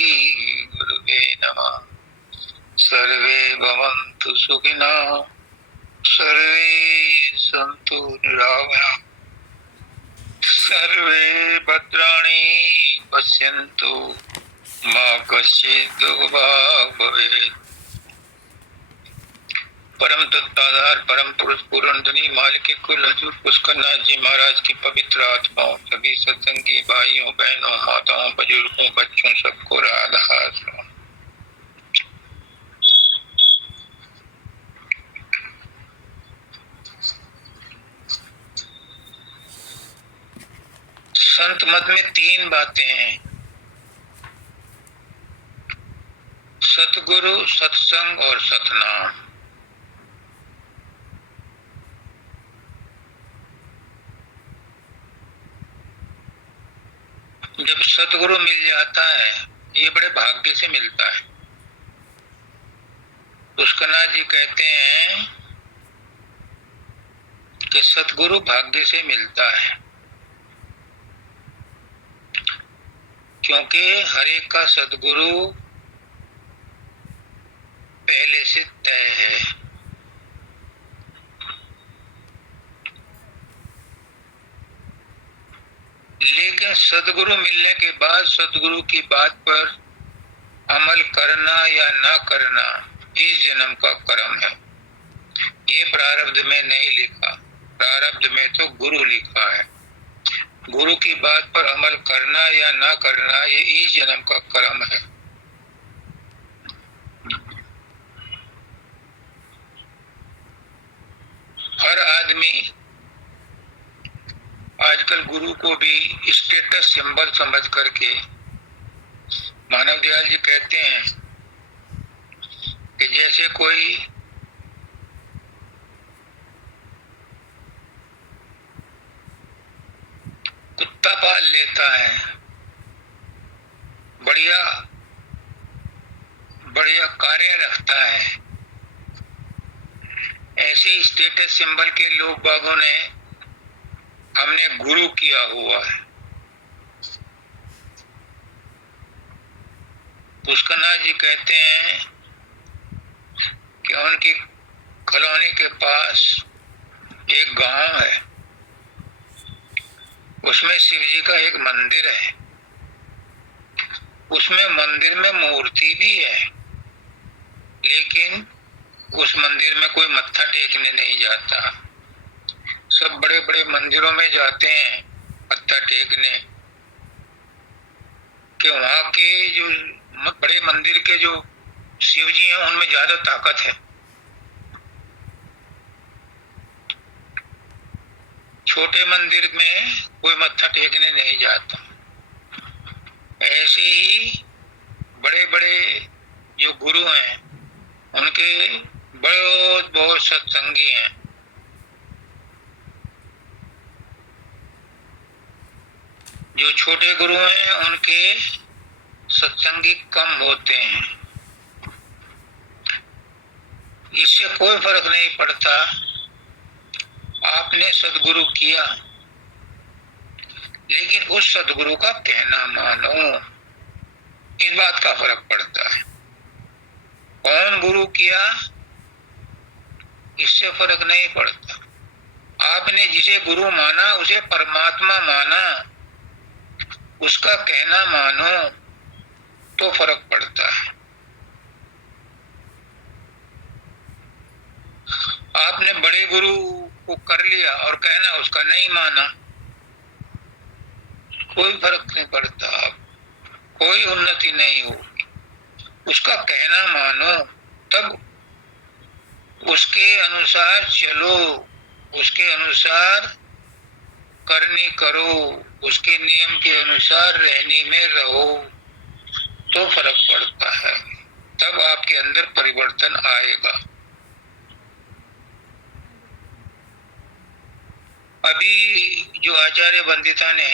गुरुवे नमः। सर्वे भवन्तु सुखिनः, सर्वे सन्तु निरामयाः, सर्वे भद्राणि पश्यन्तु मा कश्चित् दुर्भाग् भवेत्। परम तत्वाधार परम पुरुष पूर्णधनी मालिक कुल हजूर पुष्करनाथ जी महाराज की पवित्र आत्माओं, सभी सत्संगी भाइयों बहनों माताओं बुजुर्गों बच्चों सबको राधा। संत मत में तीन बातें हैं: सतगुरु, सत्संग और सतनाम। जब सतगुरु मिल जाता है, ये बड़े भाग्य से मिलता है। पुष्करनाथ जी कहते हैं कि सतगुरु भाग्य से मिलता है, क्योंकि हर एक का सतगुरु पहले से तय है। लेकिन सतगुरु मिलने के बाद सतगुरु की बात पर अमल करना या ना करना इस जन्म का कर्म है। ये प्रारब्ध में नहीं लिखा, प्रारब्ध में तो गुरु लिखा है। गुरु की बात पर अमल करना या ना करना ये इस जन्म का कर्म है। हर आदमी आजकल गुरु को भी स्टेटस सिंबल समझ करके, मानव दयाल जी कहते हैं कि जैसे कोई कुत्ता पाल लेता है, बढ़िया बढ़िया कार्य रखता है, ऐसे स्टेटस सिंबल के लोग बागों ने हमने गुरु किया हुआ है। पुष्करनाथ जी कहते हैं कि उनकी कॉलोनी के पास एक गांव है, उसमें शिव जी का एक मंदिर है। उसमें मंदिर में मूर्ति भी है, लेकिन उस मंदिर में कोई मत्था टेकने नहीं जाता। सब बड़े बड़े मंदिरों में जाते हैं मत्था टेकने, कि वहां के जो बड़े मंदिर के जो शिव जी हैं उनमें ज्यादा ताकत है। छोटे मंदिर में कोई मत्था टेकने नहीं जाता। ऐसे ही बड़े बड़े जो गुरु हैं उनके बहुत बहुत सत्संगी हैं। जो छोटे गुरु हैं उनके सत्संगी कम होते हैं। इससे कोई फर्क नहीं पड़ता आपने सदगुरु किया, लेकिन उस सदगुरु का कहना मानो, इस बात का फर्क पड़ता है। कौन गुरु किया इससे फर्क नहीं पड़ता। आपने जिसे गुरु माना उसे परमात्मा माना, उसका कहना मानो तो फर्क पड़ता है। आपने बड़े गुरु को कर लिया और कहना उसका नहीं माना, कोई फर्क नहीं पड़ता, कोई उन्नति नहीं होगी। उसका कहना मानो, तब उसके अनुसार चलो, उसके अनुसार करनी करो, उसके नियम के अनुसार रहने में रहो, तो फर्क पड़ता है। तब आपके अंदर परिवर्तन आएगा। अभी जो आचार्य वंदिता ने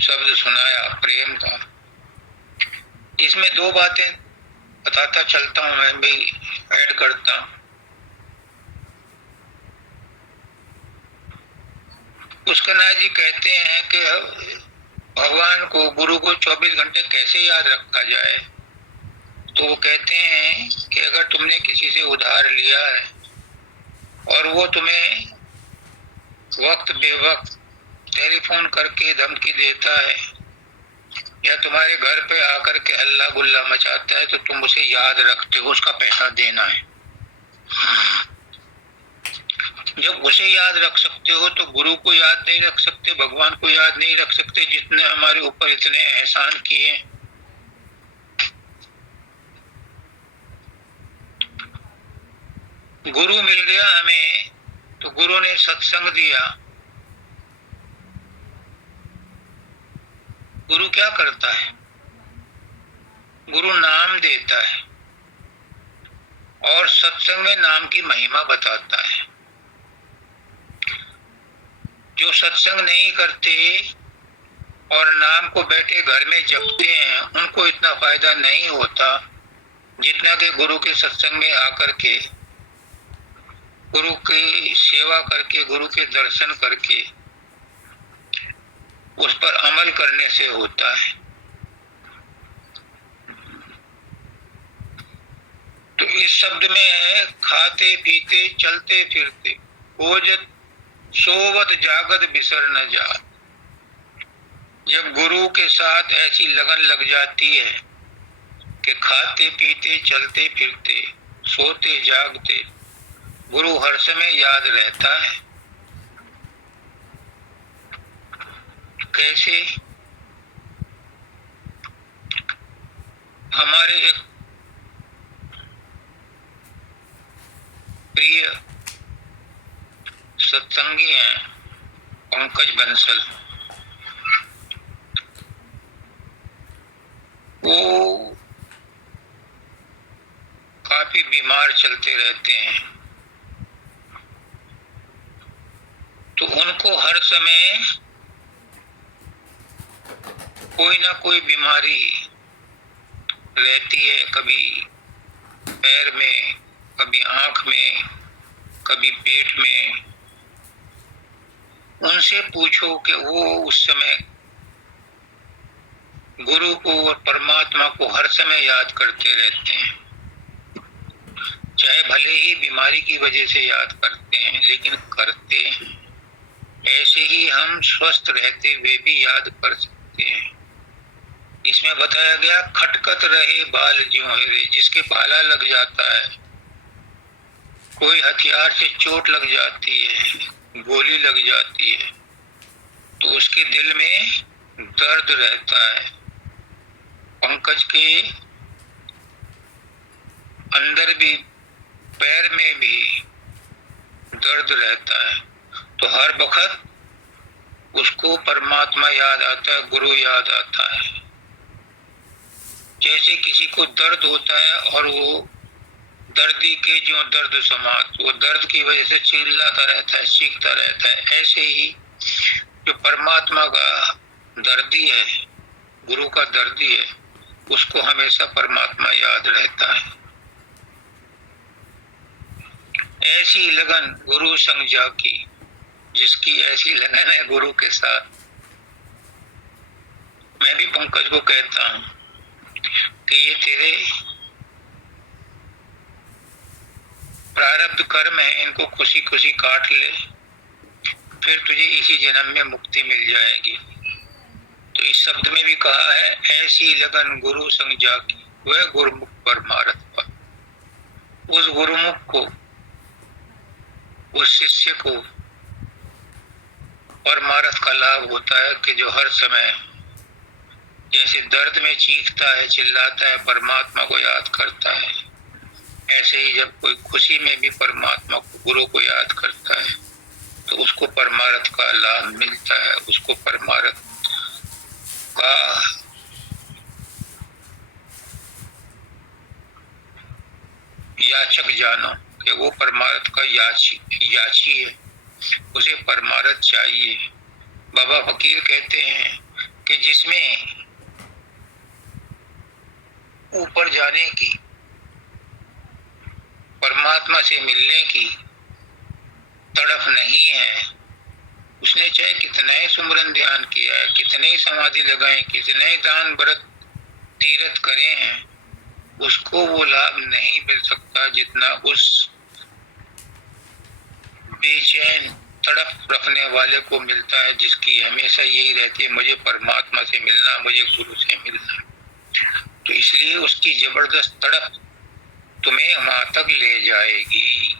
शब्द सुनाया प्रेम का, इसमें दो बातें बताता चलता हूं, मैं भी ऐड करता हूं। पुष्करनाथ जी कहते हैं कि भगवान को, गुरु को 24 घंटे कैसे याद रखा जाए? तो वो कहते हैं कि अगर तुमने किसी से उधार लिया है और वो तुम्हें वक्त बेवक्त टेलीफोन करके धमकी देता है या तुम्हारे घर पे आकर के हल्ला गुल्ला मचाता है, तो तुम उसे याद रखते हो, उसका पैसा देना है। जब उसे याद रख सकते हो तो गुरु को याद नहीं रख सकते, भगवान को याद नहीं रख सकते, जितने हमारे ऊपर इतने एहसान किए। गुरु मिल गया हमें तो गुरु ने सत्संग दिया। गुरु क्या करता है? गुरु नाम देता है और सत्संग में नाम की महिमा बताता है। जो सत्संग नहीं करते और नाम को बैठे घर में जपते हैं, उनको इतना फायदा नहीं होता जितना कि गुरु के सत्संग में आकर के, गुरु की सेवा करके, गुरु के दर्शन करके उस पर अमल करने से होता है। तो इस शब्द में है खाते पीते चलते फिरते, ओजत सोवत जागत बिसर न जा। जब गुरु के साथ ऐसी लगन लग जाती है कि खाते पीते चलते फिरते सोते जागते गुरु हर समय याद रहता है। कैसे? हमारे एक प्रिय सत्संगी हैं पंकज बंसल, वो काफी बीमार चलते रहते हैं। तो उनको हर समय कोई ना कोई बीमारी रहती है, कभी पैर में, कभी आंख में, कभी पेट में। उनसे पूछो कि वो उस समय गुरु को और परमात्मा को हर समय याद करते रहते हैं। चाहे भले ही बीमारी की वजह से याद करते हैं, लेकिन करते हैं। ऐसे ही हम स्वस्थ रहते हुए भी याद कर सकते हैं। इसमें बताया गया खटकत रहे बाल ज्यों हेरे, जिसके भाला लग जाता है, कोई हथियार से चोट लग जाती है, गोली लग जाती है, तो उसके दिल में दर्द रहता है। पंकज के अंदर भी, पैर में भी दर्द रहता है। तो हर वक्त उसको परमात्मा याद आता है, गुरु याद आता है। जैसे किसी को दर्द होता है और वो दर्दी के जो दर्द समात, वो दर्द की वजह से चिल्लाता रहता है, चीखता रहता है। ऐसे ही जो परमात्मा का दर्दी है, गुरु का दर्दी है, उसको हमेशा परमात्मा याद रहता है। ऐसी लगन गुरु संग जाकी, जिसकी ऐसी लगन है गुरु के साथ। मैं भी पंकज को कहता हूं कि ये तेरे प्रारब्ध कर्म है, इनको खुशी खुशी काट ले, फिर तुझे इसी जन्म में मुक्ति मिल जाएगी। तो इस शब्द में भी कहा है ऐसी लगन गुरु संग जाकी, वह गुरुमुख परमारथ पा। उस गुरुमुख को, उस शिष्य को परमारथ का लाभ होता है कि जो हर समय जैसे दर्द में चीखता है, चिल्लाता है, परमात्मा को याद करता है, ऐसे ही जब कोई खुशी में भी परमात्मा को, गुरु को याद करता है, तो उसको परमारथ का लाभ मिलता है। उसको परमारथ का याचक जानो कि वो परमारथ का याची है, उसे परमारथ चाहिए। बाबा फकीर कहते हैं कि जिसमें ऊपर जाने की, परमात्मा से मिलने की तड़फ नहीं है, उसने चाहे कितना ही सुमरन ध्यान किया है, कितने ही समाधि लगाए, कितने ही दान व्रत तीर्थ करे हैं, उसको वो लाभ नहीं मिल सकता जितना उस बेचैन तड़प रखने वाले को मिलता है, जिसकी हमेशा यही रहती है, मुझे परमात्मा से मिलना, मुझे गुरु से मिलना। तो इसलिए उसकी जबरदस्त तड़प तुम्हें वहां तक ले जाएगी।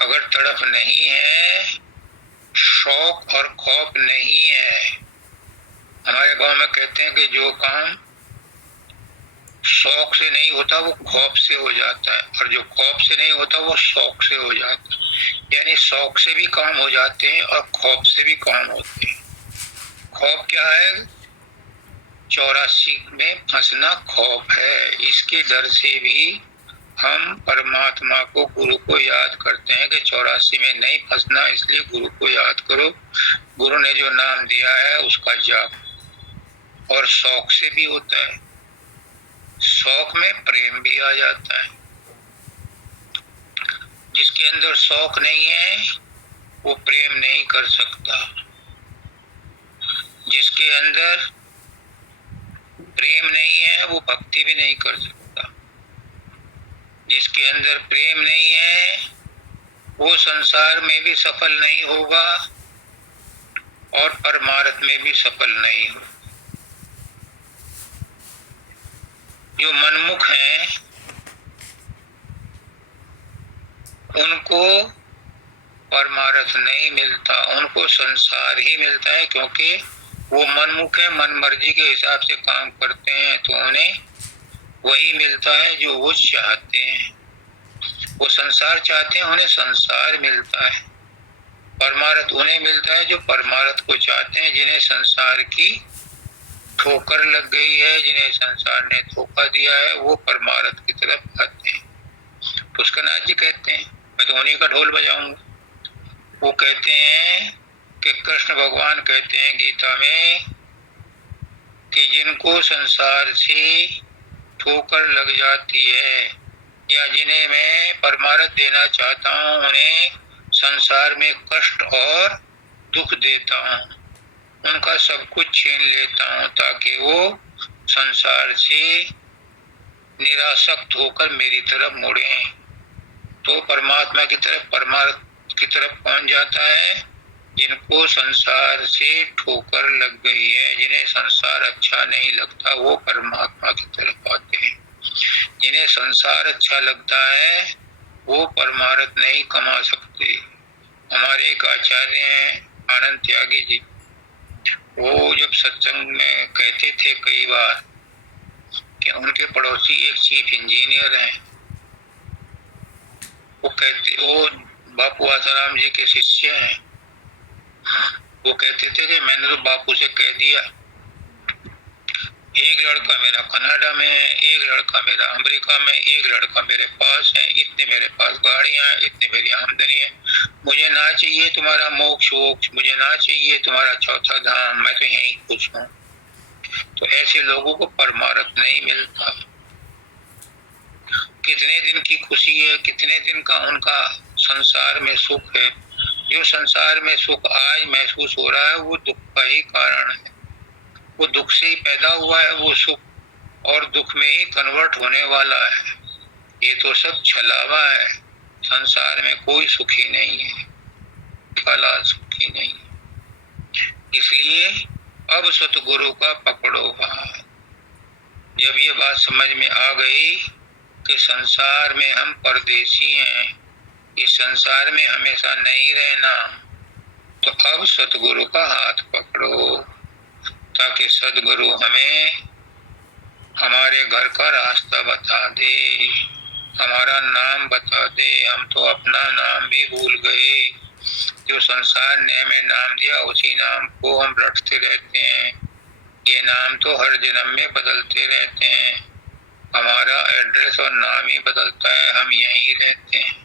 अगर तड़प नहीं है, शौक और खौफ नहीं है, हमारे गांव में कहते हैं कि जो काम शौक से नहीं होता वो खौफ से हो जाता है, और जो खौफ से नहीं होता वो शौक से हो जाता है। यानी शौक से भी काम हो जाते हैं और खौफ से भी काम होते हैं। खौफ क्या है? 84 में फंसना खौफ है। इसके डर से भी हम परमात्मा को, गुरु को याद करते हैं कि 84 में नहीं फंसना, इसलिए गुरु को याद करो। गुरु ने जो नाम दिया है उसका जाप। और शौक से भी होता है, शौक में प्रेम भी आ जाता है। जिसके अंदर शौक नहीं है वो प्रेम नहीं कर सकता, जिसके अंदर प्रेम नहीं है वो भक्ति भी नहीं कर सकता, जिसके अंदर प्रेम नहीं है वो संसार में भी सफल नहीं होगा और परमार्थ में भी सफल नहीं होगा। जो मनमुख हैं उनको परमार्थ नहीं मिलता, उनको संसार ही मिलता है, क्योंकि वो मनमुख है, मन मर्जी के हिसाब से काम करते हैं, तो उन्हें वही मिलता है जो वो चाहते हैं। वो संसार चाहते हैं, उन्हें संसार मिलता है। परमार्थ उन्हें मिलता है जो परमार्थ को चाहते हैं, जिन्हें संसार की ठोकर लग गई है, जिन्हें संसार ने धोखा दिया है, वो परमार्थ की तरफ आते हैं। पुष्करनाथ जी कहते हैं, मैं तो उन्हीं का ढोल बजाऊंगा। वो कहते हैं कि कृष्ण भगवान कहते हैं गीता में कि जिनको संसार से ठोकर लग जाती है या जिन्हें मैं परमार्थ देना चाहता हूँ, उन्हें संसार में कष्ट और दुख देता हूँ, उनका सब कुछ छीन लेता हूँ, ताकि वो संसार से निरासक्त होकर मेरी तरफ मुड़े। तो परमात्मा की तरफ, परमार्थ की तरफ पहुंच जाता है जिनको संसार से ठोकर लग गई है। जिन्हें संसार अच्छा नहीं लगता वो परमात्मा की तरफ आते हैं। जिन्हें संसार अच्छा लगता है वो परमार्थ नहीं कमा सकते। हमारे एक आचार्य हैं आनंद त्यागी जी, वो जब सत्संग में कहते थे कई बार कि उनके पड़ोसी एक चीफ इंजीनियर हैं, वो बापू आसाराम जी के शिष्य हैं। वो कहते थे कि मैंने तो बापू से कह दिया, एक लड़का मेरा कनाडा में है, एक लड़का मेरा अमेरिका में, एक लड़का मेरे पास है, इतने मेरे पास गाड़ियां हैं, इतनी मेरी आमदनी है, मुझे ना चाहिए तुम्हारा मोक्ष वोक्ष, मुझे ना चाहिए तुम्हारा चौथा धाम, मैं तो यहीं खुश हूँ। तो ऐसे लोगों को परमार्थ नहीं मिलता। कितने दिन की खुशी है, कितने दिन का उनका संसार में सुख है। जो संसार में सुख आज महसूस हो रहा है वो दुख का ही कारण है। वो दुख से ही पैदा हुआ है वो सुख, और दुख में ही कन्वर्ट होने वाला है। ये तो सब छलावा है। संसार में कोई सुखी नहीं है, काला सुखी नहीं है। इसलिए अब सतगुरु का पकड़ो हाथ। जब ये बात समझ में आ गई कि संसार में हम परदेसी हैं, इस संसार में हमेशा नहीं रहना, तो अब सतगुरु का हाथ पकड़ो, ताकि सतगुरु हमें हमारे घर का रास्ता बता दे, हमारा नाम बता दे। हम तो अपना नाम भी भूल गए। जो संसार ने हमें नाम दिया उसी नाम को हम रटते रहते हैं। ये नाम तो हर जन्म में बदलते रहते हैं। हमारा एड्रेस और नाम ही बदलता है, हम यहीं रहते हैं।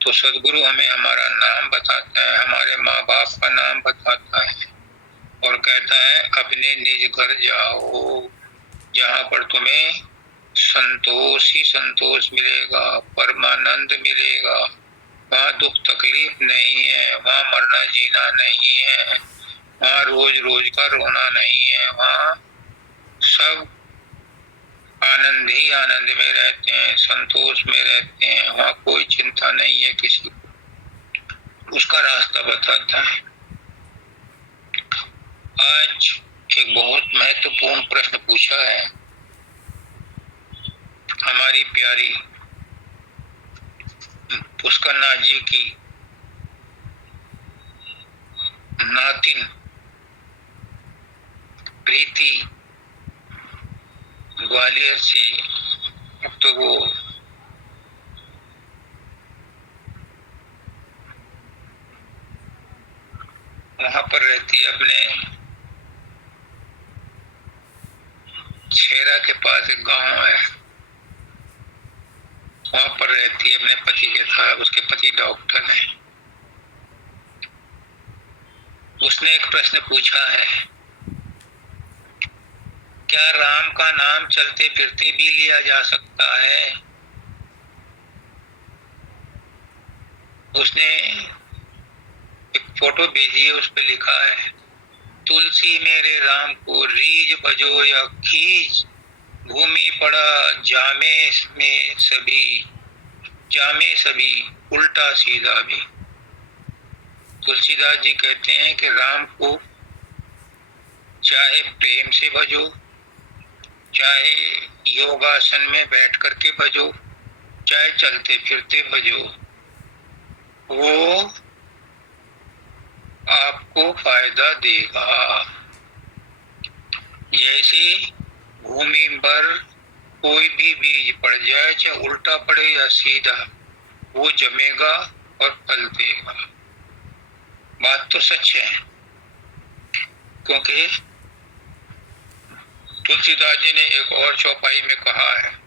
तो सदगुरु हमें हमारा नाम बताता है, हमारे माँ बाप का नाम बताता है और कहता है अपने निज घर जाओ, जहाँ पर तुम्हें संतोष ही संतोष मिलेगा, परमानंद मिलेगा। वहाँ दुख तकलीफ नहीं है, वहाँ मरना जीना नहीं है, वहाँ रोज रोज का रोना नहीं है, वहाँ सब आनंद ही आनंद में रहते हैं, संतोष में रहते हैं, वहाँ कोई चिंता नहीं है किसी को। उसका रास्ता बताता है। आज एक बहुत महत्वपूर्ण प्रश्न पूछा है हमारी प्यारी पुष्करनाथ जी की नातिन प्रीति ग्वालियर से। अब तो वो वहां पर रहती है, अपने छेरा के पास एक गांव है, वहां पर रहती है अपने पति के साथ। उसके पति डॉक्टर हैं। उसने एक प्रश्न पूछा है, क्या राम का नाम चलते फिरते भी लिया जा सकता है? उसने एक फोटो भेजी है, उस पर लिखा है, तुलसी मेरे राम को रीज भजो या खींच, भूमि पड़ा जामे सभी उल्टा सीधा भी। तुलसीदास जी कहते हैं कि राम को चाहे प्रेम से भजो, चाहे योगासन में बैठ करके भजो, चाहे चलते फिरते भजो, वो आपको फायदा देगा। जैसे भूमि पर कोई भी बीज पड़ जाए, चाहे उल्टा पड़े या सीधा, वो जमेगा और फल देगा। बात तो सच है, क्योंकि तुलसीदास जी ने एक और चौपाई में कहा है,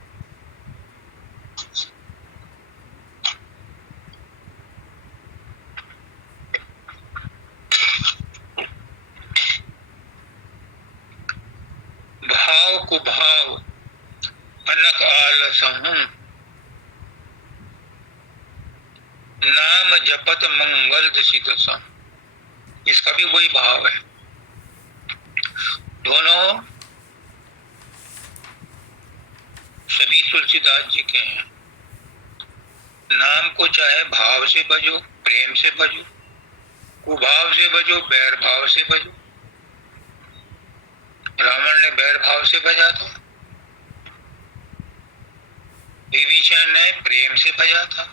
भाव कुभाव अनक आलसहूं, नाम जपत मंगल दिसिदसम। इसका भी वही भाव है। दोनों सभी तुलसीदास जी के हैं। नाम को चाहे भाव से भजो, प्रेम से भजो, कुभाव से भजो, बैर भाव से भजो। रावण ने बैर भाव से भजा था, विभीषण ने प्रेम से भजा था,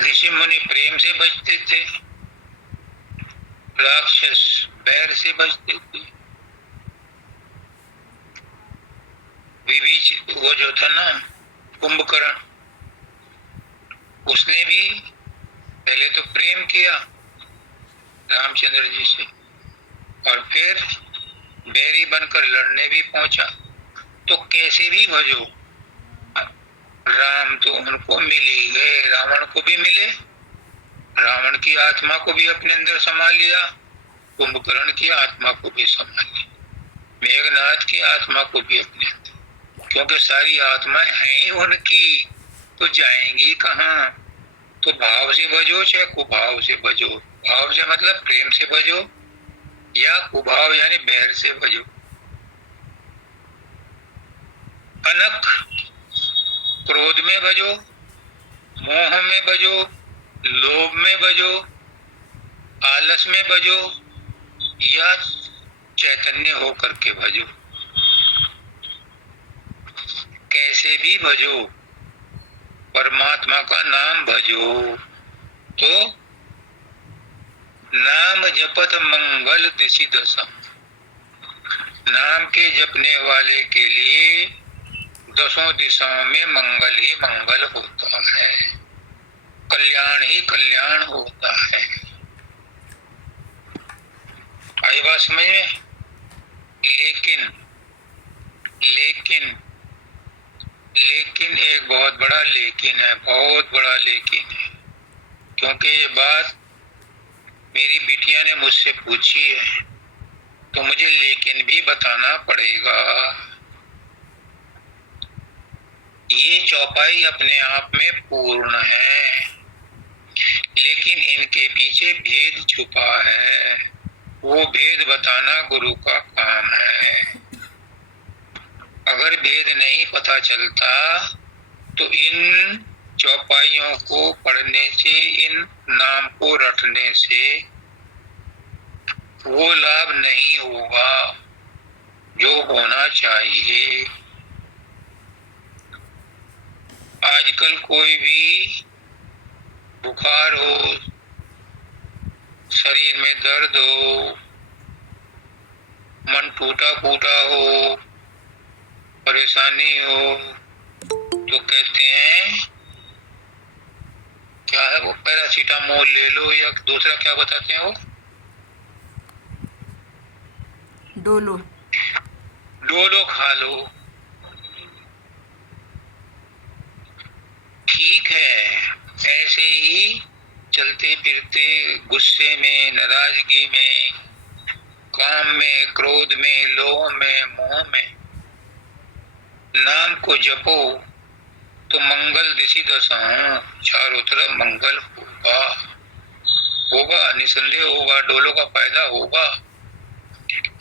ऋषि मुनि प्रेम से भजते थे, राक्षस बैर से भजते थे। वो जो था ना कुंभकर्ण, उसने भी पहले तो प्रेम किया रामचंद्र जी से, और फिर बैरी बनकर लड़ने भी पहुंचा। तो कैसे भी भजो, राम तो उनको मिल ही गए। रावण को भी मिले, रावण की आत्मा को भी अपने अंदर समा लिया, कुंभकर्ण की आत्मा को भी समा लिया, मेघनाथ की आत्मा को भी अपने अंदर, क्योंकि सारी आत्माएं हैं ही उनकी, तो जाएंगी कहाँ? तो भाव से भजो चाहे कुभाव से भजो। भाव से मतलब प्रेम से भजो, या कुभाव यानी बैर से भजो। अनक क्रोध में भजो, मोह में भजो, लोभ में भजो, आलस में भजो, या चैतन्य हो करके भजो। कैसे भी भजो, परमात्मा का नाम भजो। तो नाम जपत मंगल दिसिदसम, नाम के जपने वाले के लिए दसों दिशाओं में मंगल ही मंगल होता है, कल्याण ही कल्याण होता है। आई बात समझ में? लेकिन लेकिन लेकिन एक बहुत बड़ा लेकिन है, बहुत बड़ा लेकिन है। क्योंकि ये बात मेरी बिटिया ने मुझसे पूछी है, तो मुझे लेकिन भी बताना पड़ेगा। ये चौपाई अपने आप में पूर्ण है, लेकिन इनके पीछे भेद छुपा है। वो भेद बताना गुरु का काम है। अगर भेद नहीं पता चलता तो इन चौपाइयों को पढ़ने से, इन नाम को रटने से वो लाभ नहीं होगा जो होना चाहिए। आजकल कोई भी बुखार हो, शरीर में दर्द हो, मन टूटा फूटा हो, परेशानी हो, तो कहते हैं क्या है वो, पैरासीटामोल ले लो, या दूसरा क्या बताते हैं वो, डोलो। डोलो खा लो। ठीक है, ऐसे ही चलते फिरते गुस्से में, नाराजगी में, काम में, क्रोध में, लोभ में, मोह में नाम को जपो तो मंगल दिशि दशाओं, चारों तरफ मंगल होगा। होगा, निसंदेह होगा, डोलो का फायदा होगा।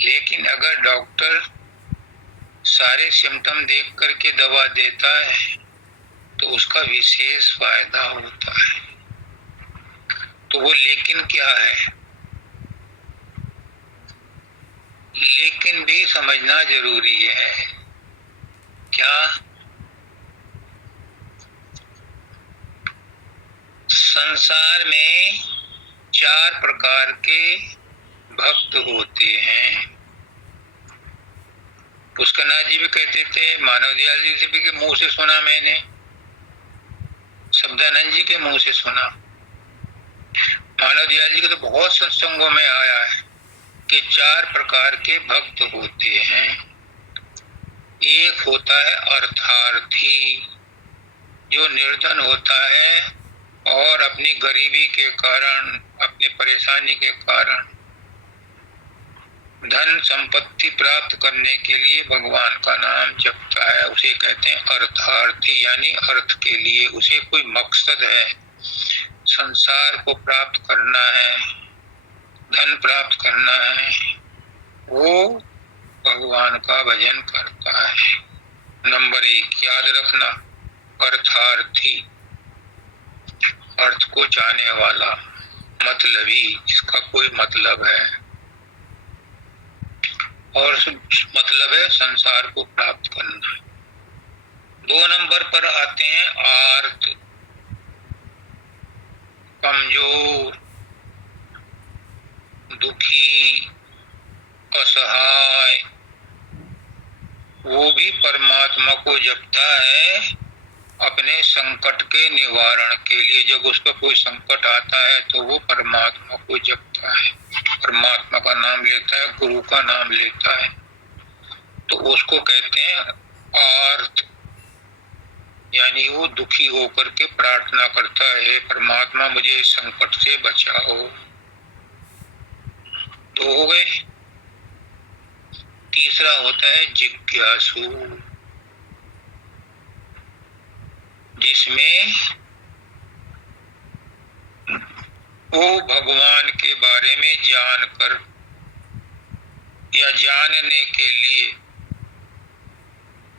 लेकिन अगर डॉक्टर सारे सिम्टम देख करके दवा देता है तो उसका विशेष फायदा होता है। तो वो लेकिन क्या है, लेकिन भी समझना जरूरी है। क्या? संसार में 4 प्रकार के भक्त होते हैं। पुष्करनाथ जी भी कहते थे, मानव दयाल जी से भी के मुंह से सुना मैंने, शब्दानंद जी के मुंह से सुना। मानव दयाल जी के तो बहुत सत्संगों में आया है कि 4 प्रकार के भक्त होते हैं। एक होता है अर्थार्थी, जो निर्धन होता है और अपनी गरीबी के कारण, अपनी परेशानी के कारण धन संपत्ति प्राप्त करने के लिए भगवान का नाम जपता है, उसे कहते हैं अर्थार्थी। यानी अर्थ के लिए उसे कोई मकसद है, संसार को प्राप्त करना है, धन प्राप्त करना है, वो भगवान का भजन करता है। नंबर 1 याद रखना, अर्थार्थी, अर्थ को चाहने वाला, मतलबी, इसका कोई मतलब है और मतलब है संसार को प्राप्त करना। 2 नंबर पर आते हैं आर्त, कमजोर, दुखी, असहाय। वो भी परमात्मा को जपता है अपने संकट के निवारण के लिए। जब उसका कोई संकट आता है तो वो परमात्मा को जपता है, परमात्मा का नाम लेता है, गुरु का नाम लेता है, तो उसको कहते हैं आर्त। यानी वो दुखी होकर के प्रार्थना करता है, परमात्मा मुझे इस संकट से बचाओ। 2 हो गए। तीसरा होता है जिज्ञासु, जिसमें वो भगवान के बारे में जानकर या जानने के लिए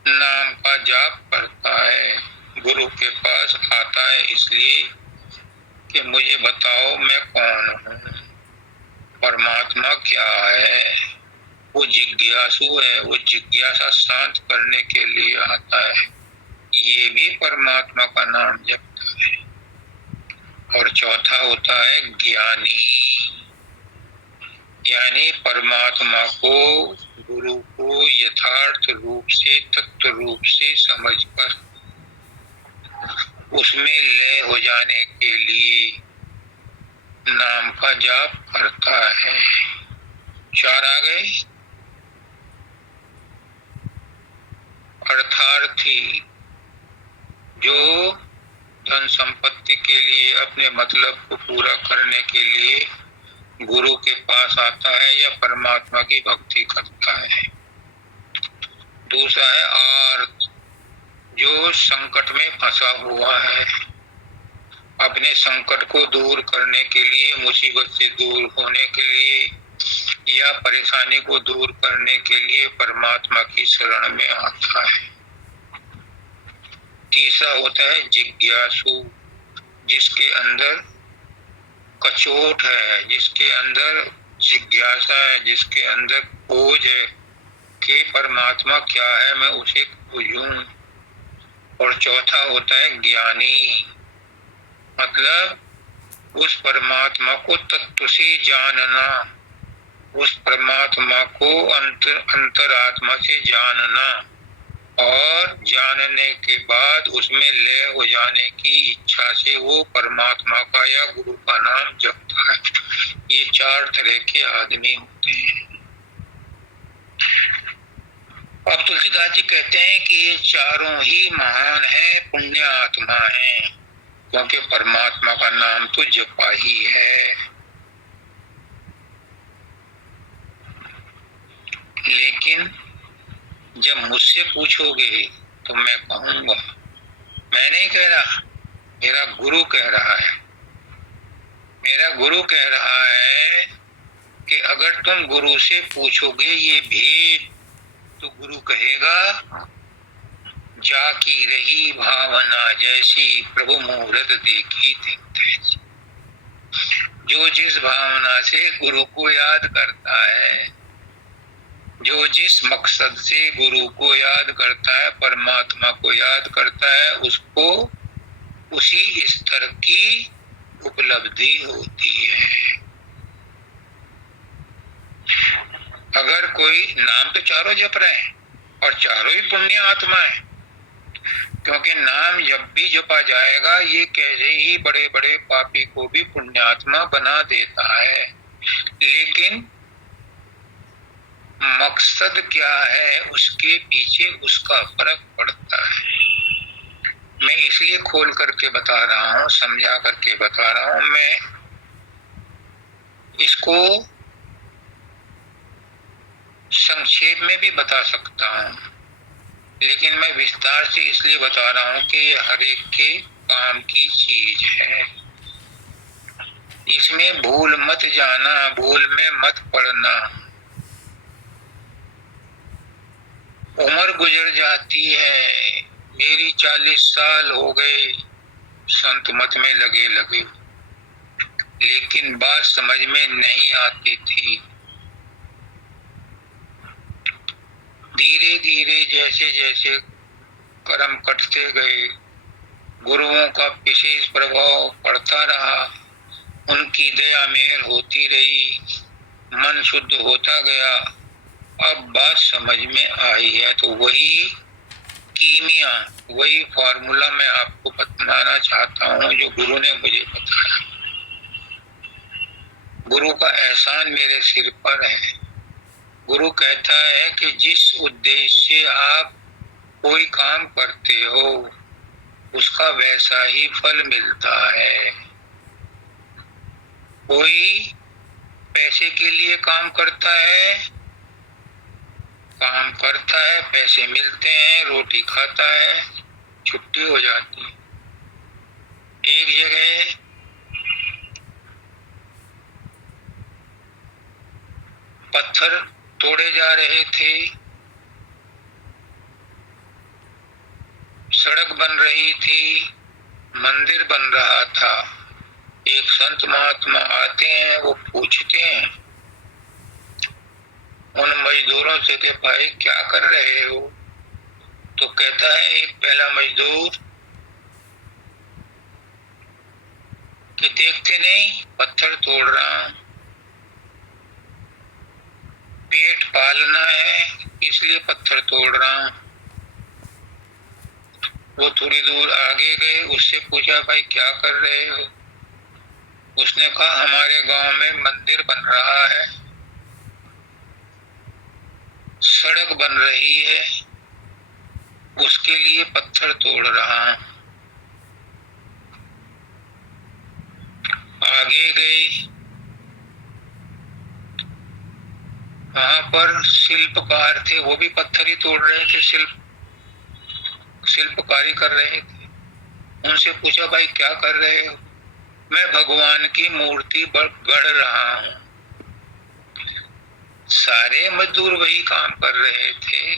नाम का जाप करता है, गुरु के पास आता है इसलिए कि मुझे बताओ मैं कौन हूँ, परमात्मा क्या है। वो जिज्ञासु है, वो जिज्ञासा शांत करने के लिए आता है, ये भी परमात्मा का नाम जपता है। और चौथा होता है ज्ञानी, यानी परमात्मा को, गुरु को यथार्थ रूप से, तत्व रूप से समझकर उसमें लय हो जाने के लिए नाम का जाप करता है। 4 आ गए। अर्थार्थी, जो धन संपत्ति के लिए, अपने मतलब को पूरा करने के लिए गुरु के पास आता है या परमात्मा की भक्ति करता है। दूसरा है आर्त, जो संकट में फंसा हुआ है, अपने संकट को दूर करने के लिए, मुसीबत से दूर होने के लिए या परेशानी को दूर करने के लिए परमात्मा की शरण में आता है। तीसरा होता है जिज्ञासु, जिसके अंदर कचोट है, जिसके अंदर जिज्ञासा है, जिसके अंदर खोज है कि परमात्मा क्या है, मैं उसे खोजूं। और चौथा होता है ज्ञानी, मतलब उस परमात्मा को तत्व से जानना, उस परमात्मा को अंतरात्मा से जानना और जानने के बाद उसमें लय हो जाने की इच्छा से वो परमात्मा का या गुरु का नाम जपता है। ये चार तरह के आदमी होते हैं। अब तुलसीदास जी कहते हैं कि ये चारों ही महान है, पुण्य आत्मा है, क्योंकि परमात्मा का नाम तो जपा ही है। लेकिन जब मुझसे पूछोगे तो मैं कहूंगा, मैं नहीं कह रहा, मेरा गुरु कह रहा है। मेरा गुरु कह रहा है कि अगर तुम गुरु से पूछोगे ये भेद, तो गुरु कहेगा जाकी रही भावना जैसी, प्रभु मुहूर्त देखी तिन तैसी। जो जिस भावना से गुरु को याद करता है, जो जिस मकसद से गुरु को याद करता है, परमात्मा को याद करता है, उसको उसी स्तर की उपलब्धि होती है। अगर कोई नाम तो चारों जप रहे हैं और चारों ही पुण्य आत्मा है, क्योंकि नाम जब भी जपा जाएगा ये कैसे ही बड़े बड़े पापी को भी पुण्यात्मा बना देता है। लेकिन मकसद क्या है, उसके पीछे उसका फर्क पड़ता है। मैं इसलिए खोल करके बता रहा हूँ, समझा करके बता रहा हूँ। मैं इसको संक्षेप में भी बता सकता हूँ, लेकिन मैं विस्तार से इसलिए बता रहा हूँ कि ये हर एक के काम की चीज है। इसमें भूल मत जाना, भूल में मत पड़ना। उम्र गुजर जाती है, मेरी 40 साल हो गए संत मत में लगे लगे, लेकिन बात समझ में नहीं आती थी। धीरे धीरे जैसे जैसे कर्म कटते गए, गुरुओं का विशेष प्रभाव पड़ता रहा, उनकी दया मेहर होती रही, मन शुद्ध होता गया। अब बात समझ में आई है, तो वही कीमिया, वही फॉर्मूला मैं आपको बताना चाहता हूँ जो गुरु ने मुझे बताया। गुरु का एहसान मेरे सिर पर है। गुरु कहता है कि जिस उद्देश्य से आप कोई काम करते हो उसका वैसा ही फल मिलता है। कोई पैसे के लिए काम करता है, पैसे मिलते हैं, रोटी खाता है, छुट्टी हो जाती है। एक जगह पत्थर तोड़े जा रहे थे, सड़क बन रही थी, मंदिर बन रहा था। एक संत महात्मा आते हैं, वो पूछते हैं उन मजदूरों से कि भाई क्या कर रहे हो? तो कहता है एक पहला मजदूर कि देखते नहीं पत्थर तोड़ रहा हूं, पेट पालना है इसलिए पत्थर तोड़ रहा हूं। वो थोड़ी दूर आगे गए, उससे पूछा भाई क्या कर रहे हो? उसने कहा हमारे गांव में मंदिर बन रहा है, सड़क बन रही है, उसके लिए पत्थर तोड़ रहा हूं। आगे गए, वहां पर शिल्पकार थे, वो भी पत्थर ही तोड़ रहे थे, शिल्पकारी कर रहे थे। उनसे पूछा, भाई क्या कर रहे हो? मैं भगवान की मूर्ति गढ़ रहा हूं। सारे मजदूर वही काम कर रहे थे,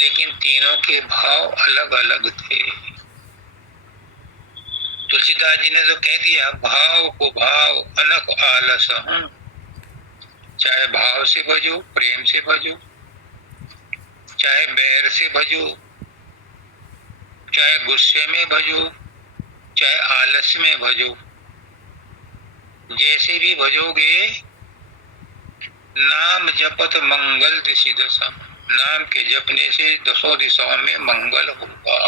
लेकिन तीनों के भाव अलग अलग थे। तुलसीदास जी ने तो कह दिया, भाव को भाव अनक आलस हूं। चाहे भाव से भजो, प्रेम से भजो, चाहे बैर से भजो, चाहे गुस्से में भजो, चाहे आलस में भजो, जैसे भी भजोगे, नाम जपत मंगल दिशि दशा। नाम के जपने से दसों दिशाओं में मंगल होगा।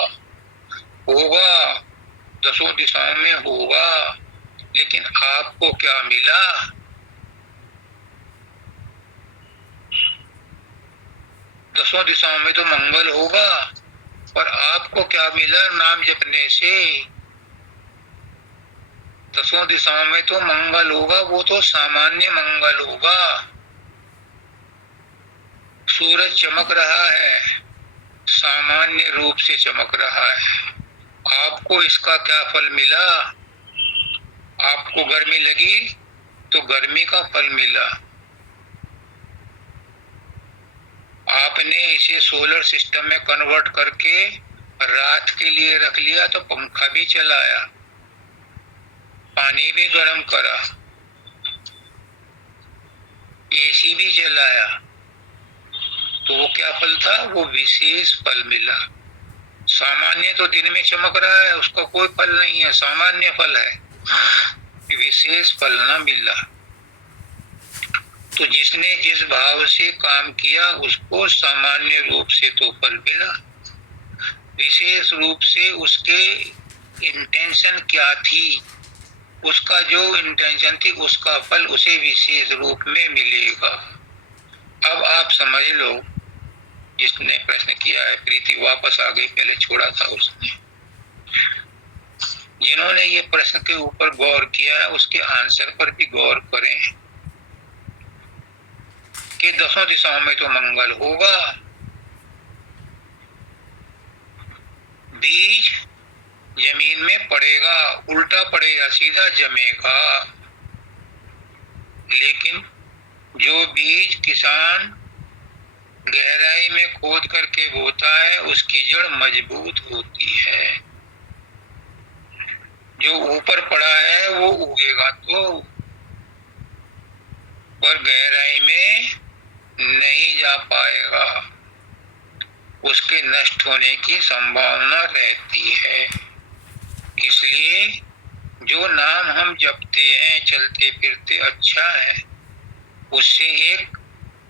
होगा, दसों दिशाओं में होगा। लेकिन आपको क्या मिला? दसों दिशाओं में तो मंगल होगा, पर आपको क्या मिला नाम जपने से? दसों दिशाओं में तो मंगल होगा, वो तो सामान्य मंगल होगा। सूरज चमक रहा है, सामान्य रूप से चमक रहा है। आपको इसका क्या फल मिला? आपको गर्मी लगी तो गर्मी का फल मिला। आपने इसे सोलर सिस्टम में कन्वर्ट करके रात के लिए रख लिया तो पंखा भी चलाया, पानी भी गर्म करा, एसी भी चलाया, तो वो क्या फल था? वो विशेष फल मिला। सामान्य तो दिन में चमक रहा है, उसका कोई फल नहीं है, सामान्य फल है, विशेष फल ना मिला। तो जिसने जिस भाव से काम किया उसको सामान्य रूप से तो फल मिला, विशेष रूप से उसके इंटेंशन क्या थी, उसका जो इंटेंशन थी उसका फल उसे विशेष रूप में मिलेगा। अब आप समझ लो, जिसने प्रश्न किया है, प्रीति वापस आ गई, पहले छोड़ा था उसने। जिन्होंने ये प्रश्न के ऊपर गौर किया है उसके आंसर पर भी गौर करें कि दसों दिशाओं में तो मंगल होगा। बीज जमीन में पड़ेगा, उल्टा पड़ेगा, सीधा जमेगा। लेकिन जो बीज किसान गहराई में खोद करके बोता है उसकी जड़ मजबूत होती है। जो ऊपर पड़ा है वो उगेगा तो, पर गहराई में नहीं जा पाएगा, उसके नष्ट होने की संभावना रहती है। इसलिए जो नाम हम जपते हैं, चलते फिरते अच्छा है, उससे एक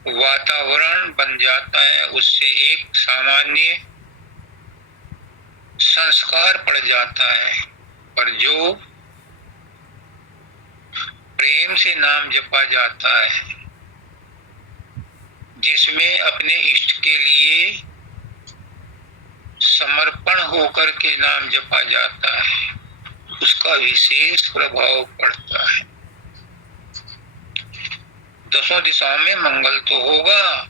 वातावरण बन जाता है, उससे एक सामान्य संस्कार पड़ जाता है। पर जो प्रेम से नाम जपा जाता है, जिसमें अपने इष्ट के लिए समर्पण होकर के नाम जपा जाता है, उसका विशेष प्रभाव पड़ता है। दसों दिशाओं में मंगल तो होगा,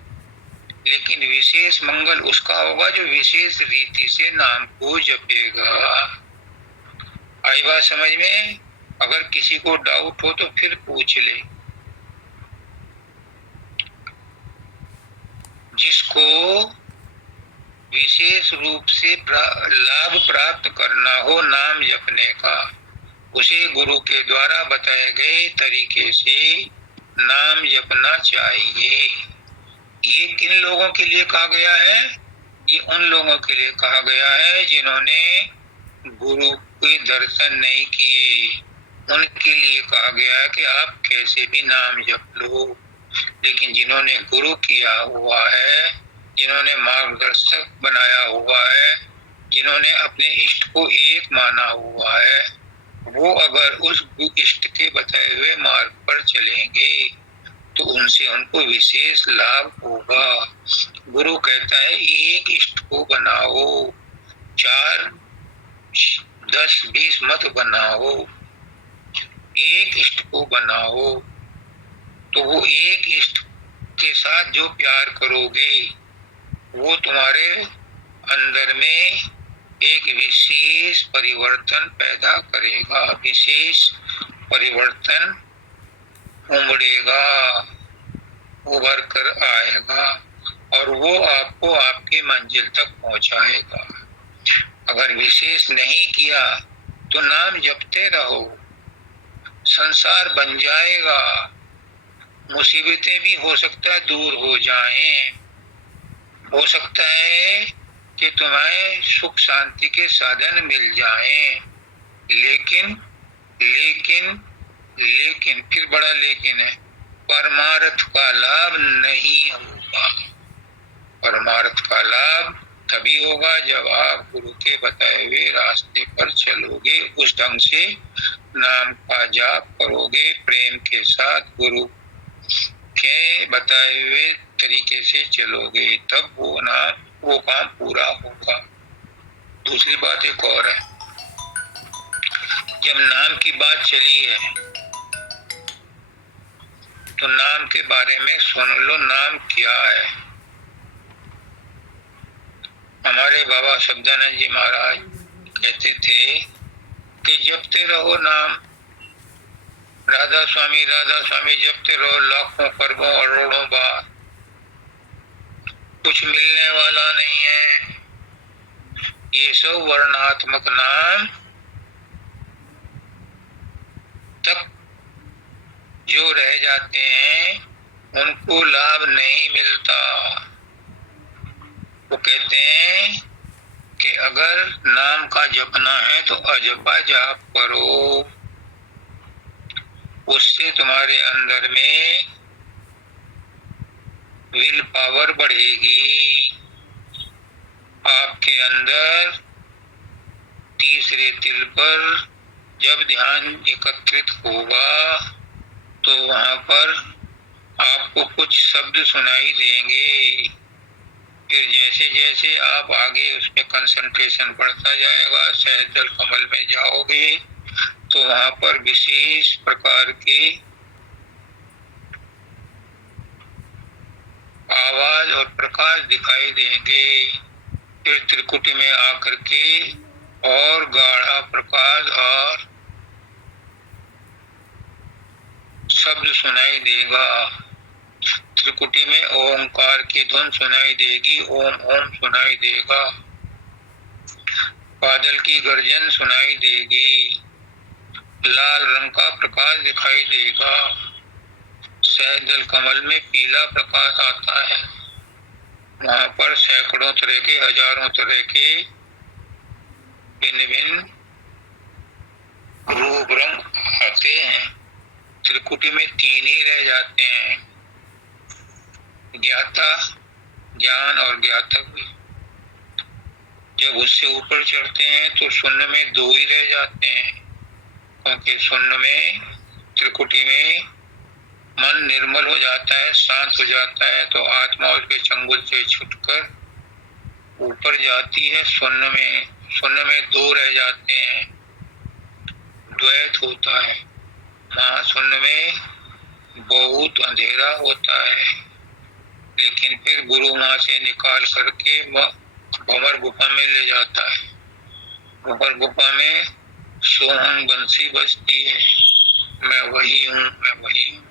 लेकिन विशेष मंगल उसका होगा जो विशेष रीति से नाम को जपेगा। आई बात समझ में? अगर किसी को डाउट हो तो फिर पूछ ले। जिसको विशेष रूप से लाभ प्राप्त करना हो नाम जपने का, उसे गुरु के द्वारा बताए गए तरीके से नाम जपना चाहिए। ये किन लोगों के लिए कहा गया है? ये उन लोगों के लिए कहा गया है जिन्होंने गुरु के दर्शन नहीं किए। उनके लिए कहा गया है कि आप कैसे भी नाम जप लो। लेकिन जिन्होंने गुरु किया हुआ है, जिन्होंने मार्गदर्शक बनाया हुआ है, जिन्होंने अपने इष्ट को एक माना हुआ है, वो अगर उस इष्ट के बताए हुए मार्ग पर चलेंगे तो उनसे उनको विशेष लाभ होगा। गुरु कहता है एक इष्ट को बनाओ, 4, 10, 20 मत बनाओ, एक इष्ट को बनाओ। तो वो एक इष्ट के साथ जो प्यार करोगे वो तुम्हारे अंदर में एक विशेष परिवर्तन पैदा करेगा, विशेष परिवर्तन उमड़ेगा, उभर कर आएगा और वो आपको आपकी मंजिल तक पहुंचाएगा। अगर विशेष नहीं किया तो नाम जपते रहो, संसार बन जाएगा, मुसीबतें भी हो सकता है दूर हो जाएं, हो सकता है कि तुम्हें सुख शांति के साधन मिल जाएं, लेकिन लेकिन लेकिन फिर बड़ा लेकिन है, परमार्थ का लाभ नहीं होगा। परमार्थ का लाभ तभी होगा जब आप गुरु के बताए हुए रास्ते पर चलोगे, उस ढंग से नाम का जाप करोगे, प्रेम के साथ गुरु के बताए हुए तरीके से चलोगे, तब वो काम पूरा होगा। दूसरी बात एक और है, जब नाम की बात चली है तो नाम के बारे में सुन लो, नाम क्या है। हमारे बाबा शब्दानंद जी महाराज कहते थे कि जपते रहो नाम, राधा स्वामी जपते रहो लाखों खरबों अरोड़ों बार, कुछ मिलने वाला नहीं है। ये सब वर्णात्मक नाम तक जो रह जाते हैं उनको लाभ नहीं मिलता। वो कहते हैं कि अगर नाम का जपना है तो अजपा जाप करो, उससे तुम्हारे अंदर में विल पावर बढ़ेगी। आपके अंदर तीसरे तिल पर जब ध्यान एकत्रित होगा तो वहां पर आपको कुछ शब्द सुनाई देंगे। फिर जैसे जैसे आप आगे उसमें कंसंट्रेशन बढ़ता जाएगा, सहजल कमल में जाओगे तो वहां पर विशेष प्रकार के आवाज और प्रकाश दिखाई देंगे। फिर त्रिकुटी में आकर के और गाढ़ा प्रकाश और शब्द सुनाई देगा। त्रिकुटी में ओंकार की धुन सुनाई देगी, ओम ओम सुनाई देगा, बादल की गर्जन सुनाई देगी, लाल रंग का प्रकाश दिखाई देगा, सहजल कमल में पीला प्रकाश आता है। वहां पर सैकड़ों तरह के, हजारों तरह के भिन्न भिन्न रूप रंग आते हैं। त्रिकुटी में तीन ही रह जाते हैं, ज्ञाता, ज्ञान और ज्ञातव्य। जब उससे ऊपर चढ़ते हैं तो शून्य में दो ही रह जाते हैं, क्योंकि शून्य में, त्रिकुटी में मन निर्मल हो जाता है, शांत हो जाता है, तो आत्मा उसके चंगुल से छूटकर ऊपर जाती है शून्य में। शून्य में दो रह जाते हैं, द्वैत होता है। महाशून्य में बहुत अंधेरा होता है, लेकिन फिर गुरु वहां से निकाल करके भंवर गुफा में ले जाता है। भंवर गुफा में सोहम बंसी बजती है, मैं वही हूँ, मैं वही हूँ।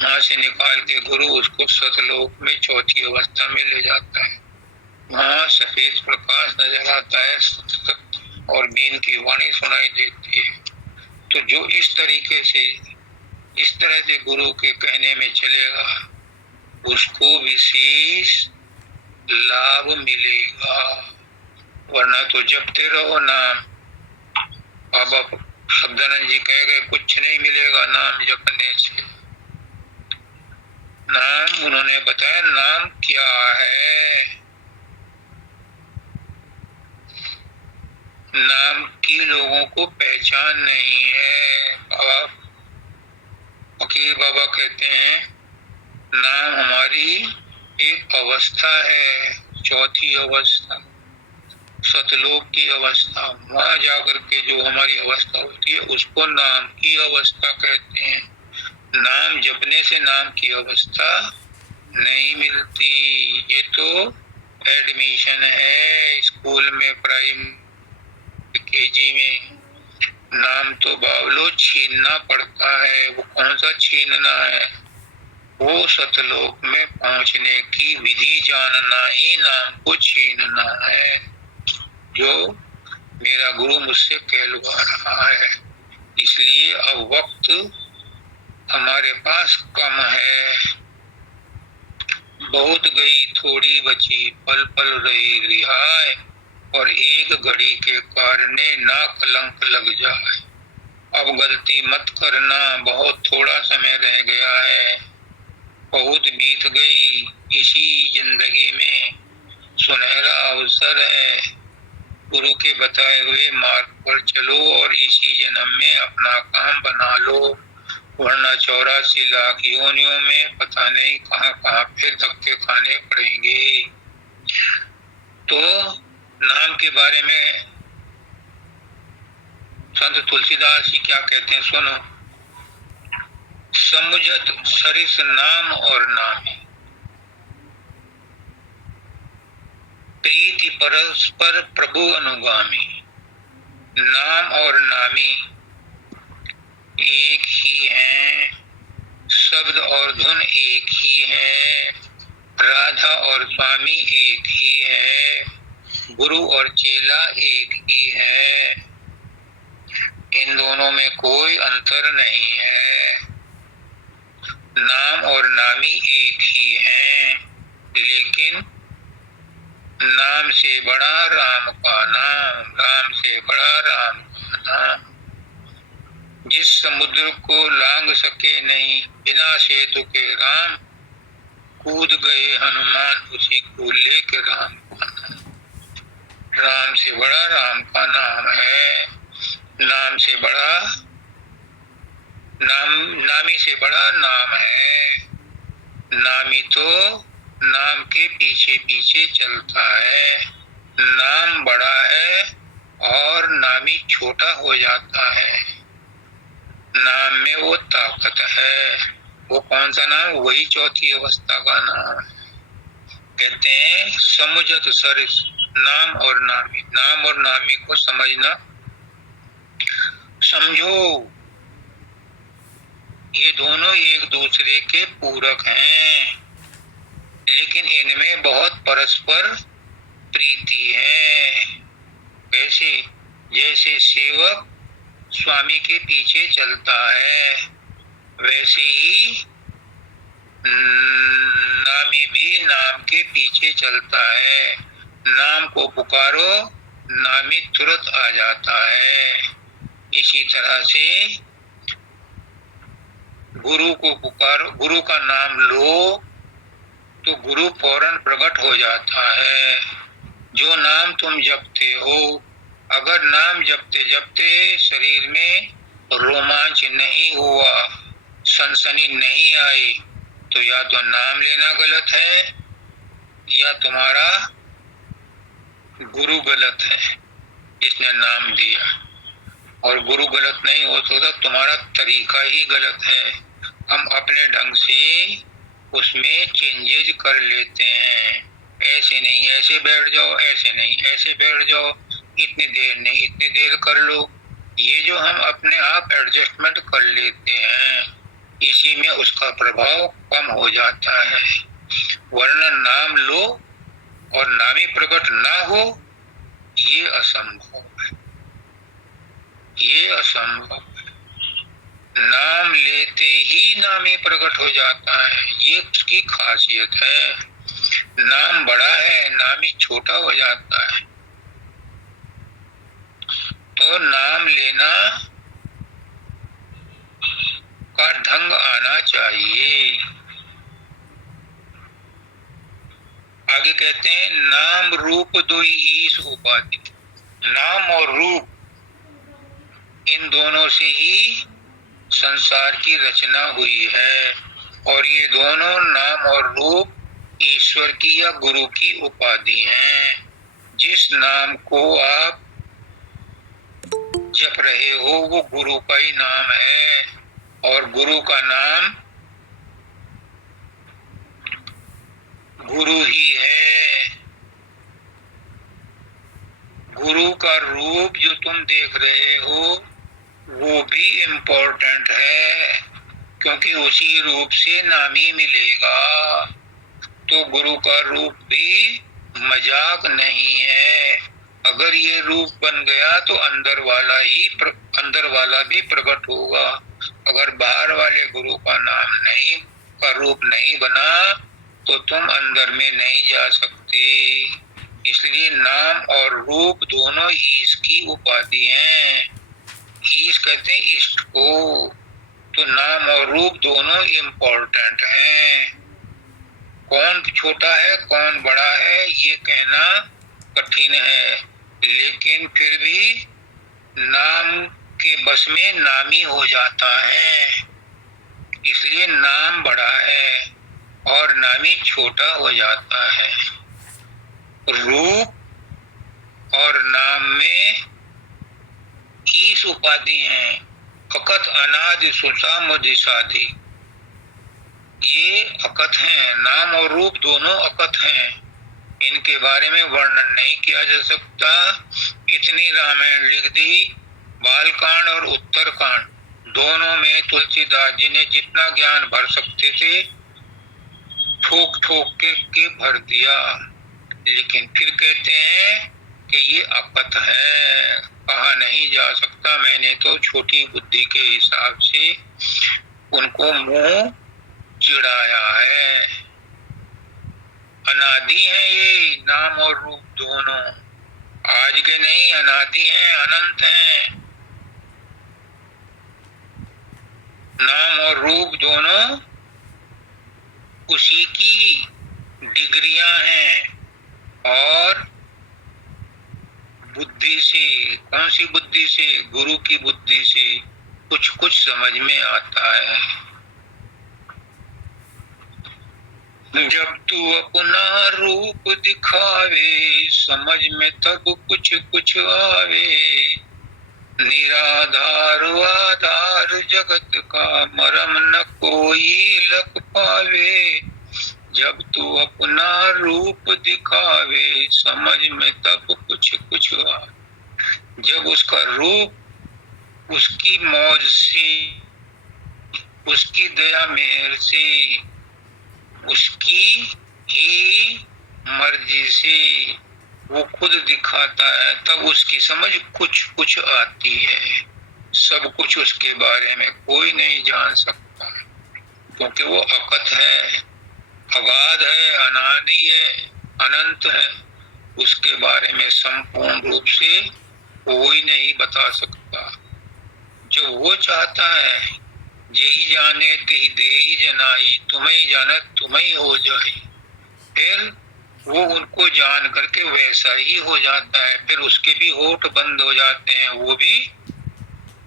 वहां से निकाल के गुरु उसको सतलोक में चौथी अवस्था में ले जाता है। वहां सफेद प्रकाश नजर आता है और बीन की वाणी सुनाई देती है। तो जो इस तरीके से, इस तरह से गुरु के कहने में चलेगा, उसको विशेष लाभ मिलेगा। वरना तो जपते रहो नाम। बाबा शब्दानंद जी कह गए कुछ नहीं मिलेगा नाम जपने से। नाम उन्होंने बताया, नाम क्या है। नाम की लोगों को पहचान नहीं है। बाबा फकीर बाबा कहते हैं नाम हमारी एक अवस्था है, चौथी अवस्था, सतलोक की अवस्था। वहां जाकर के जो हमारी अवस्था होती है उसको नाम की अवस्था कहते हैं। नाम जपने से नाम की अवस्था नहीं मिलती। ये तो एडमिशन है स्कूल में, प्राइमरी केजी में, नाम तो बावलो छीनना पड़ता है। वो कौन सा छीनना है? वो सतलोक में पहुंचने की विधि जानना ही नाम को छीनना है, जो मेरा गुरु मुझसे कहलवा रहा है। इसलिए अब वक्त हमारे पास कम है, बहुत गई थोड़ी बची, पल पल रही रिहाय, और एक घड़ी के कारणे ना कलंक लग जाए। अब गलती मत करना, बहुत थोड़ा समय रह गया है, बहुत बीत गई। इसी जिंदगी में सुनहरा अवसर है, गुरु के बताए हुए मार्ग पर चलो और इसी जन्म में अपना काम बना लो, वरना 84 लाख योनियों में पता नहीं कहां कहां फिर धक्के खाने पड़ेंगे। तो नाम के बारे में संत तुलसीदास जी क्या कहते हैं, सुनो। समुझत सरिस नाम और नामी, प्रीति परस्पर प्रभु अनुगामी। नाम और नामी एक ही हैं, शब्द और धुन एक ही है, राधा और स्वामी एक ही है, गुरु और चेला एक ही है, इन दोनों में कोई अंतर नहीं है। नाम और नामी एक ही हैं, लेकिन नाम से बड़ा राम का नाम, राम से बड़ा राम का नाम। जिस समुद्र को लांग सके नहीं बिना सेतु के राम, कूद गए हनुमान उसी को लेके राम का नाम। राम से बड़ा राम का नाम है, नाम से बड़ा नामी से बड़ा नाम है। नामी तो नाम के पीछे पीछे चलता है, नाम बड़ा है और नामी छोटा हो जाता है। नाम में वो ताकत है, वो कौन सा नाम? वही चौथी अवस्था का नाम है। कहते हैं समुझत सरिस नाम और नामी। नाम और नामी को समझना, समझो, ये दोनों एक दूसरे के पूरक हैं, लेकिन इनमें बहुत परस्पर प्रीति है। कैसे? जैसे सेवक स्वामी के पीछे चलता है, वैसे ही नामी भी नाम के पीछे चलता है। नाम को पुकारो, नामी तुरंत आ जाता है। इसी तरह से गुरु को पुकारो, गुरु का नाम लो तो गुरु फौरन प्रकट हो जाता है। जो नाम तुम जपते हो, अगर नाम जपते जपते शरीर में रोमांच नहीं हुआ, सनसनी नहीं आई, तो या तो नाम लेना गलत है या तुम्हारा गुरु गलत है जिसने नाम दिया। और गुरु गलत नहीं हो तो तुम्हारा तरीका ही गलत है। हम अपने ढंग से उसमें चेंजेज कर लेते हैं, ऐसे नहीं ऐसे बैठ जाओ, ऐसे नहीं ऐसे बैठ जाओ, इतनी देर नहीं इतनी देर कर लो। ये जो हम अपने आप एडजस्टमेंट कर लेते हैं, इसी में उसका प्रभाव कम हो जाता है। वरना नाम लो और नामी प्रकट ना हो, ये असंभव है, ये असंभव है। नाम लेते ही नामी प्रकट हो जाता है, ये उसकी खासियत है। नाम बड़ा है, नामी छोटा हो जाता है। तो नाम लेना का ढंग आना चाहिए। आगे कहते हैं नाम रूप दोई ईश उपाधि। नाम और रूप, इन दोनों से ही संसार की रचना हुई है, और ये दोनों नाम और रूप ईश्वर की या गुरु की उपाधि हैं। जिस नाम को आप जप रहे हो वो गुरु का ही नाम है, और गुरु का नाम गुरु ही है। गुरु का रूप जो तुम देख रहे हो वो भी इम्पोर्टेंट है, क्योंकि उसी रूप से नामी मिलेगा। तो गुरु का रूप भी मजाक नहीं है। अगर ये रूप बन गया तो अंदर वाला भी प्रकट होगा। अगर बाहर वाले गुरु का रूप नहीं बना तो तुम अंदर में नहीं जा सकते। इसलिए नाम और रूप दोनों ईश की उपाधि हैं। ईश कहते हैं इष्ट को। तो नाम और रूप दोनों इम्पोर्टेंट हैं। कौन छोटा है कौन बड़ा है ये कहना कठिन है, लेकिन फिर भी नाम के बस में नामी हो जाता है। इसलिए नाम बड़ा है और नामी छोटा हो जाता है। रूप और नाम में ईश उपाधि हैं। अकथ अनादि सुसा मुदिसादि, ये अकथ हैं। नाम और रूप दोनों अकथ हैं। इनके बारे में वर्णन नहीं किया जा सकता। इतनी रामायण लिख दी। बालकांड और उत्तरकांड दोनों में तुलसीदास जी ने जितना ज्ञान भर सकते थे ठोक ठोक के भर दिया। लेकिन फिर कहते हैं कि ये अकथ है, कहा नहीं जा सकता। मैंने तो छोटी बुद्धि के हिसाब से उनको मुंह चिढ़ाया है। अनादि है ये नाम और रूप दोनों, आज के नहीं, अनादि हैं, अनंत हैं। नाम और रूप दोनों उसी की डिग्रियां हैं। और बुद्धि से, कौन सी बुद्धि से? गुरु की बुद्धि से कुछ कुछ समझ में आता है। जब तू अपना रूप दिखावे समझ में तब कुछ कुछ आवे। निराधार आधार जगत का मरम न कोई लग पावे। जब तू अपना रूप दिखावे समझ में तब कुछ कुछ आवे। जब उसका रूप उसकी मौज से, उसकी दया मेहर से, उसकी ही मर्जी से वो खुद दिखाता है, तब उसकी समझ कुछ कुछ आती है। सब कुछ उसके बारे में कोई नहीं जान सकता, क्योंकि वो अकथ है, अगाध है, अनादि है, अनंत है। उसके बारे में संपूर्ण रूप से कोई नहीं बता सकता। जो वो चाहता है, जेहि जाने तेहि देहि जनाई, तुम्हें जाना तुम्हें हो जाए। फिर वो उनको जान करके वैसा ही हो जाता है। फिर उसके भी होठ बंद हो जाते हैं, वो भी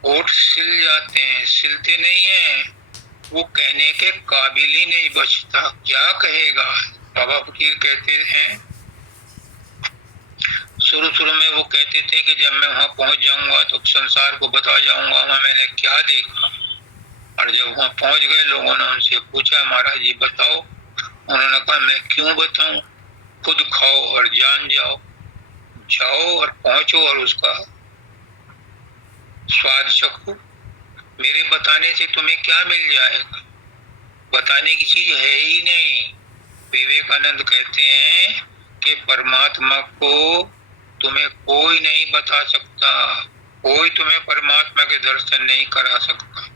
होठ सिल जाते हैं। सिलते नहीं है, वो कहने के काबिल ही नहीं बचता। क्या कहेगा? बाबा फकीर कहते हैं, शुरू में वो कहते थे कि जब मैं वहां पहुंच जाऊंगा तो संसार को बता जाऊंगा वहां मैंने क्या देखा। और जब वहां पहुंच गए, लोगों ने उनसे पूछा महाराज जी बताओ। उन्होंने कहा मैं क्यों बताऊं, खुद खाओ और जान जाओ। जाओ और पहुंचो और उसका स्वाद चखो। मेरे बताने से तुम्हें क्या मिल जाएगा? बताने की चीज है ही नहीं। विवेकानंद कहते हैं कि परमात्मा को तुम्हें कोई नहीं बता सकता, कोई तुम्हें परमात्मा के दर्शन नहीं करा सकता।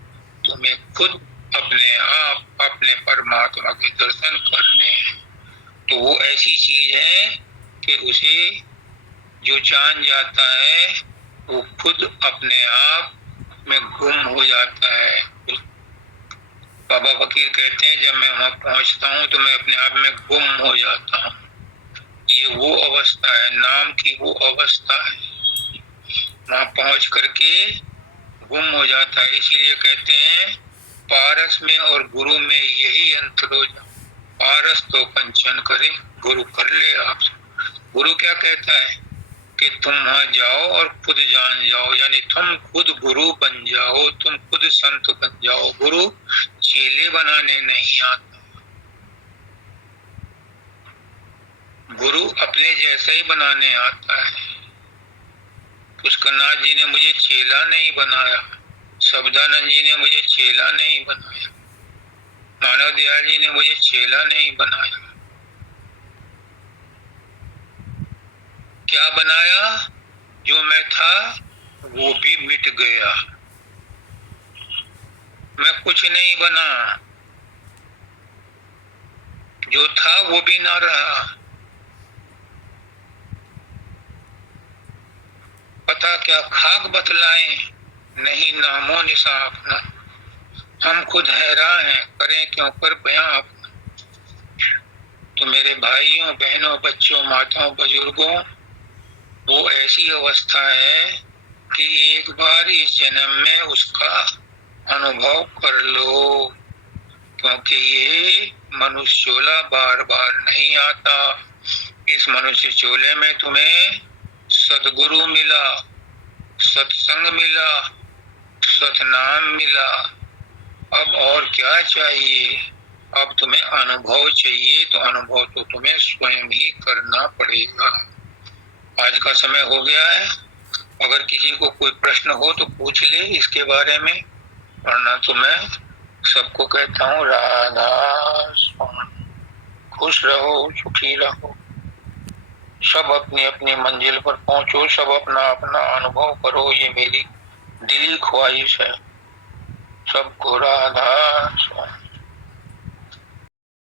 तुम्हें खुद अपने आप अपने परमात्मा के दर्शन करने हैं। तो वो ऐसी चीज है कि उसे जो जान जाता है वो खुद अपने आप में गुम हो जाता है। बाबा फकीर कहते हैं जब मैं वहां पहुंचता हूं तो मैं अपने आप में गुम हो जाता हूं। ये वो अवस्था है, नाम की वो अवस्था है। वहां पहुंच करके गुम हो जाता है। इसीलिए कहते हैं पारस में और गुरु में यही अंतर हो जाए। पारस तो कंचन करे, गुरु कर ले आप। गुरु क्या कहता है कि तुम वहां जाओ और खुद जान जाओ, यानी तुम खुद गुरु बन जाओ, तुम खुद संत बन जाओ। गुरु चेले बनाने नहीं आता, गुरु अपने जैसे ही बनाने आता है। पुष्करनाथ जी ने मुझे चेला नहीं बनाया, शब्दानंद जी ने मुझे चेला नहीं बनाया, मानव दयाल जी ने मुझे चेला नहीं बनाया। क्या बनाया? जो मैं था वो भी मिट गया, मैं कुछ नहीं बना, जो था वो भी ना रहा। पता क्या खाक बतलाएं, नहीं नामो निशा अपना, हम खुद हैरान हैं, करें क्यों कर बयां अपना। तो मेरे भाइयों बहनों बच्चों माताओं बुजुर्गों, वो ऐसी अवस्था है कि एक बार इस जन्म में उसका अनुभव कर लो, क्योंकि ये मनुष्य चोला बार बार नहीं आता। इस मनुष्य चोले में तुम्हें सतगुरु मिला, सत्संग मिला, सतनाम मिला, अब और क्या चाहिए? अब तुम्हें अनुभव चाहिए, तो अनुभव तो तुम्हें स्वयं ही करना पड़ेगा। आज का समय हो गया है, अगर किसी को कोई प्रश्न हो तो पूछ ले इसके बारे में, वरना तो मैं सबको कहता हूँ राधा स्वामी। खुश रहो, सुखी रहो, सब अपनी अपनी मंजिल पर पहुंचो, सब अपना अपना अनुभव करो, ये मेरी दिली ख्वाहिश है। सबको राधा स्वामी।